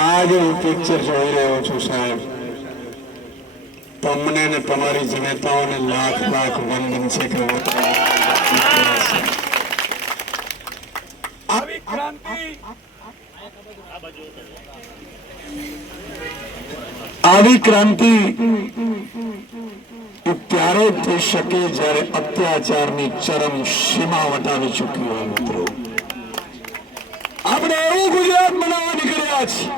આજે હું પિક્ચર જોઈ રહ્યો છું, સાહેબ. તમને ને તમારી જનતાઓને લાખ લાખ વંદન છે કે આવી ક્રાંતિ આવી ક્રાંતિ ત્યારે થઈ શકે જ્યારે અત્યાચારની ચરમ સીમા વટાવી ચૂકી હોય, મિત્રો. ગુજરાત બનાવવા નીકળ્યા છીએ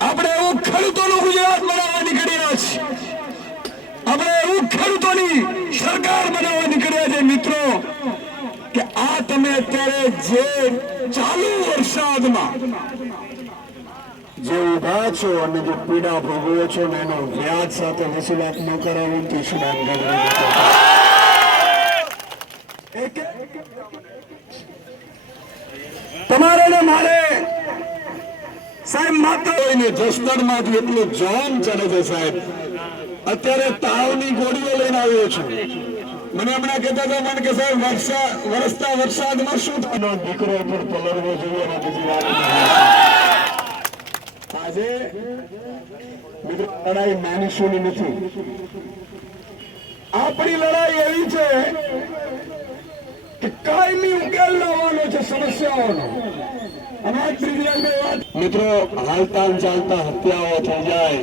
આપણે એવું ખેડૂતોનું ગુજરાત બનાવવા નીકળ્યા છીએ આપણે એવું ખેડૂતોની સરકાર બનાવવા નીકળ્યા છે, મિત્રો, કે આ તમે અત્યારે જે ચાલુ વરસાદમાં જે ઊભા છો અને જે પીડા ભોગવો છો ને એનો વ્યાજ સાથે વસૂલાત ન કરાવી, તે શું નામ તમારે ને મારે. સાહેબ, માત્ર કોઈને જસદણમાંથી એટલું જોન ચાલે છે સાહેબ. અત્યારે તાવની ગોળીઓ લઈને આવ્યો છું. મને હમણાં કહેતા હતા, મને કે સાહેબ, વર્ષા, વરસતા વરસાદમાં શું થવાનો દીકરો પર પલરવો જોઈએ આજે મિત્રો, લડાઈ નાની સુની નથી. આપણી લડાઈ એવી છે કે કાયમી ઉકેલ છે સમસ્યાઓનો. મિત્રો હાલતા ચાલતા હત્યાઓ થઈ જાય,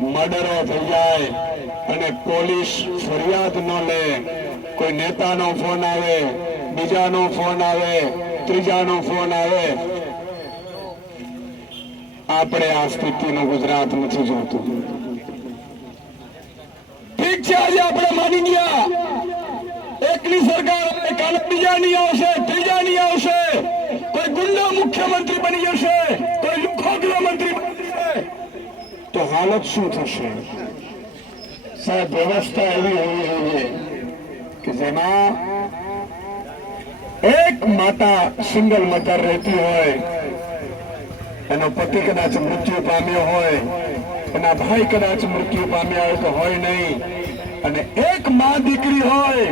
મર્ડરો થઈ જાય, અને પોલીસ ફરિયાદ ન લે. કોઈ નેતાનો ફોન આવે, બીજાનો ફોન આવે, ત્રીજાનો ફોન આવે. આપણે આ સ્થિતિનું ગુજરાત નથી જોતું. ઠીક છે, આજે આપણે માની ગયા એકની સરકાર કાલે બીજાની આવશે. આવશે. કોઈ ગુંડા મુખ્યમંત્રી બની જશે, કોઈ લુખો ગૃહમંત્રી બની જશે. તો હાલત શું થશે? સાહેબ, વ્યવસ્થા એવી હોવી જોઈએ કે જેમાં એક માતા સિંગલ મધર રહેતી હોય, એનો પતિ કદાચ મૃત્યુ પામ્યો હોય, એના ભાઈ કદાચ મૃત્યુ પામ્યા હોય તો હોય નહીં. અને એક માં દીકરી હોય